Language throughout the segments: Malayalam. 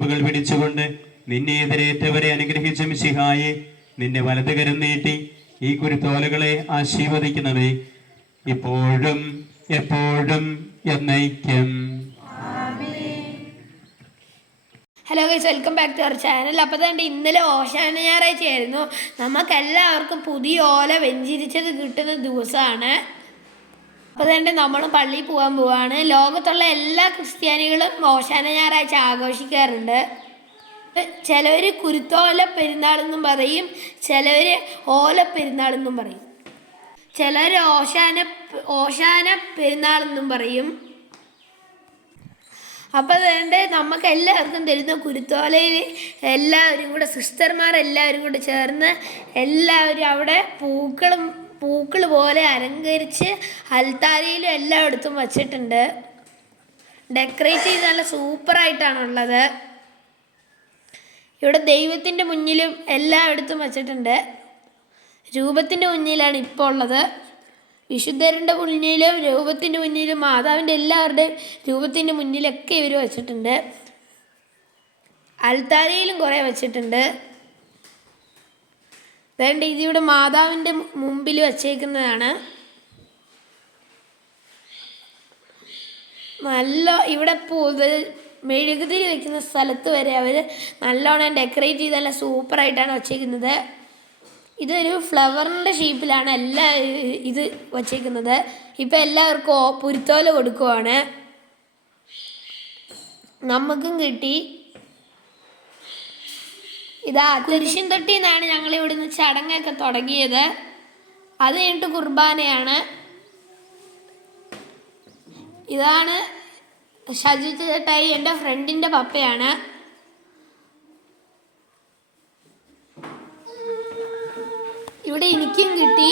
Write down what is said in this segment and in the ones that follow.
കൊമ്പുകൾ പിടിച്ചുകൊണ്ട് നിന്നെ എതിരേറ്റവരെ അനുഗ്രഹിച്ച മിശിഹായെ, നിന്റെ വലതുകരം നീട്ടി ഈ കുരുത്തോലകളെ ആശീർവദിക്കണമേ, ഇപ്പോഴും എപ്പോഴും എന്നേക്കും. Hello guys, welcome back to our channel. അപ്പോൾ തന്നെ ഇന്നലെ ഓശാന ഞായറാഴ്ചയായിരുന്നു. നമുക്കെല്ലാവർക്കും പുതിയ ഓല വെഞ്ചിരിച്ചത് കിട്ടുന്ന ദിവസമാണ്. അപ്പോൾ തന്നെ നമ്മൾ പള്ളിയിൽ പോകാൻ പോവാണ്. ലോകത്തുള്ള എല്ലാ ക്രിസ്ത്യാനികളും ഓശാന ഞായറാഴ്ച ആഘോഷിക്കാറുണ്ട്. ചിലവർ കുരുത്തോല പെരുന്നാളെന്നും പറയും, ചിലവർ ഓല പെരുന്നാളെന്നും പറയും, ചിലർ ഓശാന പെരുന്നാളെന്നും പറയും. അപ്പോൾ അതുകൊണ്ട് നമുക്ക് എല്ലാവർക്കും തരുന്ന കുരുത്തോലയിൽ എല്ലാവരും കൂടെ, സിസ്റ്റർമാരെല്ലാവരും കൂടെ ചേർന്ന് എല്ലാവരും അവിടെ പൂക്കൾ പോലെ അലങ്കരിച്ച് അൽത്താരയിലും എല്ലായിടത്തും വച്ചിട്ടുണ്ട്. ഡെക്കറേറ്റ് ചെയ്ത് നല്ല സൂപ്പറായിട്ടാണുള്ളത്. ഇവിടെ ദൈവത്തിൻ്റെ മുന്നിലും എല്ലായിടത്തും വച്ചിട്ടുണ്ട്. രൂപത്തിൻ്റെ മുന്നിലാണ് ഇപ്പോൾ ഉള്ളത്. വിശുദ്ധരുടെ മുന്നിലും രൂപത്തിൻ്റെ മുന്നിലും മാതാവിൻ്റെ എല്ലാവരുടെയും രൂപത്തിൻ്റെ മുന്നിലൊക്കെ ഇവർ വച്ചിട്ടുണ്ട്. അൽത്താരയിലും കുറേ വച്ചിട്ടുണ്ട്. വേണ്ട, ഇതിവിടെ മാതാവിൻ്റെ മുമ്പിൽ വച്ചേക്കുന്നതാണ്. നല്ല ഇവിടെ മെഴുകുതിരി വയ്ക്കുന്ന സ്ഥലത്ത് വരെ അവർ നല്ലോണം ഡെക്കറേറ്റ് ചെയ്ത് നല്ല സൂപ്പറായിട്ടാണ് വച്ചേക്കുന്നത്. ഇതൊരു ഫ്ലവറിൻ്റെ ഷേപ്പിലാണ് ഇത് വച്ചേക്കുന്നത്. ഇപ്പം എല്ലാവർക്കും പുരുത്തോല കൊടുക്കുവാണ്. നമുക്കും കിട്ടി. ഇതാ കുരിശിൻ തൊട്ടിയിൽ നിന്നാണ് ഞങ്ങൾ ഇവിടുന്ന് ചടങ്ങൊക്കെ തുടങ്ങിയത്. അത് കഴിഞ്ഞിട്ട് കുർബാനയാണ്. ഇതാണ് ഷജു ചേട്ടായി, എൻ്റെ ഫ്രണ്ടിൻ്റെ പപ്പയാണ്. ഇവിടെ എനിക്കും കിട്ടി,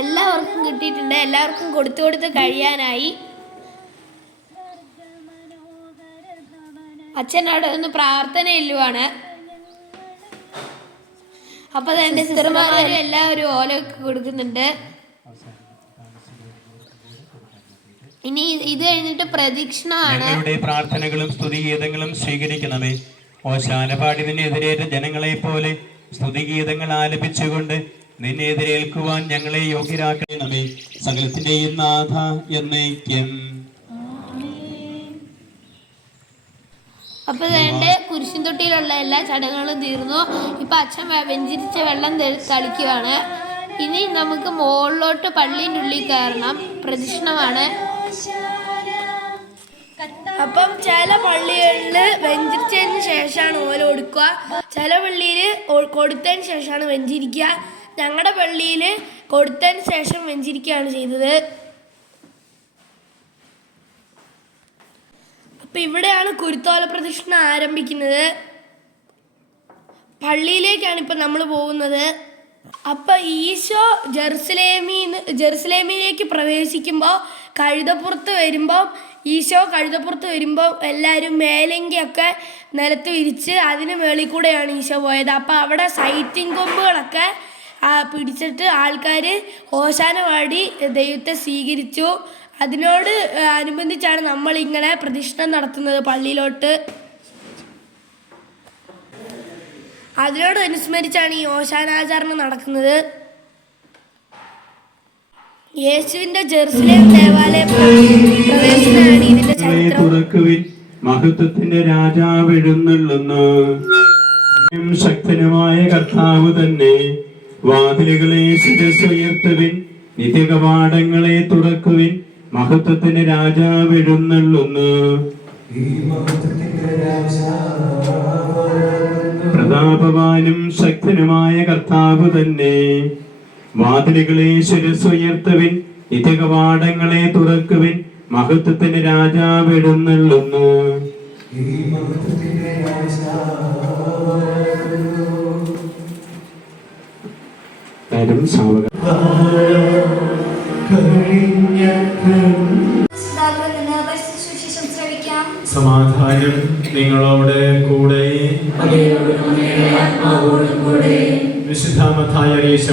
എല്ലാവർക്കും കിട്ടിയിട്ടുണ്ട്. എല്ലാവർക്കും കൊടുത്ത് കഴിയാനായി. അച്ഛൻ അവിടെ ഒന്ന് പ്രാർത്ഥന ഇല്ലുവാണ്. അപ്പോൾ എൻ്റെ സിസ്റ്റർമാരും എല്ലാവരും ഓലൊക്കെ കൊടുക്കുന്നുണ്ട്. ഇനി ഇത് കഴിഞ്ഞിട്ട് പ്രദക്ഷിണമാണ്. ഞങ്ങളുടെ പ്രാർത്ഥനകളും സ്തുതിഗീതങ്ങളും സ്വീകരിക്കണമേ. ഓശാന പാടി നിന്നെ എതിരേറ്റ ജനങ്ങളെ പോലെ സ്തുതിഗീതങ്ങൾ ആലപിച്ചുകൊണ്ട് നിന്നെ എതിരേൽക്കുവാൻ ഞങ്ങളെ യോഗ്യരാക്കണമേ. സകലത്തിന്റെയും നാഥ എന്നേക്കും. അപ്പോൾ എൻ്റെ കുരിശിൻ തൊട്ടിയിലുള്ള എല്ലാ ചടങ്ങുകളും തീർന്നു. ഇപ്പം അച്ഛൻ വെഞ്ചിരിച്ച വെള്ളം തളിക്കുകയാണ്. ഇനി നമുക്ക് മുകളിലോട്ട് പള്ളീൻ്റെ ഉള്ളിൽ കയറണം. പ്രദക്ഷിണമാണ്. അപ്പം ചില പള്ളികളിൽ വെഞ്ചിരിച്ചതിന് ശേഷമാണ് ഓല കൊടുക്കുക, ചില പള്ളിയിൽ കൊടുത്തതിന് ശേഷമാണ് വെഞ്ചിരിക്കുക. ഞങ്ങളുടെ പള്ളിയിൽ കൊടുത്തതിന് ശേഷം വെഞ്ചിരിക്കുകയാണ് ചെയ്തത്. അപ്പം ഇവിടെയാണ് കുരുത്തോല പ്രദക്ഷിണം ആരംഭിക്കുന്നത്. പള്ളിയിലേക്കാണ് ഇപ്പം നമ്മൾ പോകുന്നത്. അപ്പം ഈശോ ജെറുസലേമിലേക്ക് പ്രവേശിക്കുമ്പോൾ ഈശോ കഴുതപ്പുറത്ത് വരുമ്പോൾ എല്ലാവരും മേലങ്കിയൊക്കെ നിലത്ത് വിരിച്ച് അതിന് മേളിൽ കൂടെയാണ് ഈശോ പോയത്. അപ്പോൾ അവിടെ സൈറ്റിംഗ് കൊമ്പുകളൊക്കെ പിടിച്ചിട്ട് ആൾക്കാർ ഓശാന പാടി ദൈവത്തെ സ്വീകരിച്ചു. അതിനോട് അനുബന്ധിച്ചാണ് നമ്മളിങ്ങനെ പ്രദക്ഷിണം നടത്തുന്നത് പള്ളിയിലോട്ട്. അതിനോട് അനുസ്മരിച്ചാണ് ഈ ഓശാനാചരണം നടക്കുന്നത്. യേശുവിന്റെ ജെറുസലേം ദേവാലയ പ്രവേശനമാണ് ഇതിന്റെ ചരിത്രം. മഹത്വത്തിന്റെ രാജാവ് എഴുന്നള്ളുന്നു. ശക്തനുമായ കർത്താവ് തന്നെ. വാതിലുകളെ ശിരസ്സുയർത്തുവിൻ, നിത്യകവാടങ്ങളെ തുറക്കുവിൻ. മഹത്വത്തിന്റെ രാജാവ് എഴുന്നള്ളുന്നു. പ്രതാപവാനും ശക്തനുമായ കർത്താവ് തന്നെ. വാതിലുകളെ ശിരസ്സുയർത്തുവിൻ, നിത്യകവാടങ്ങളെ തുറക്കുവിൻ. മഹത്വത്തിന്റെ രാജാവ് എഴുന്നള്ളുന്നു. സമാധാനം നിങ്ങളോട് കൂടെ. വിശുദ്ധ മത്തായി അറിയിച്ച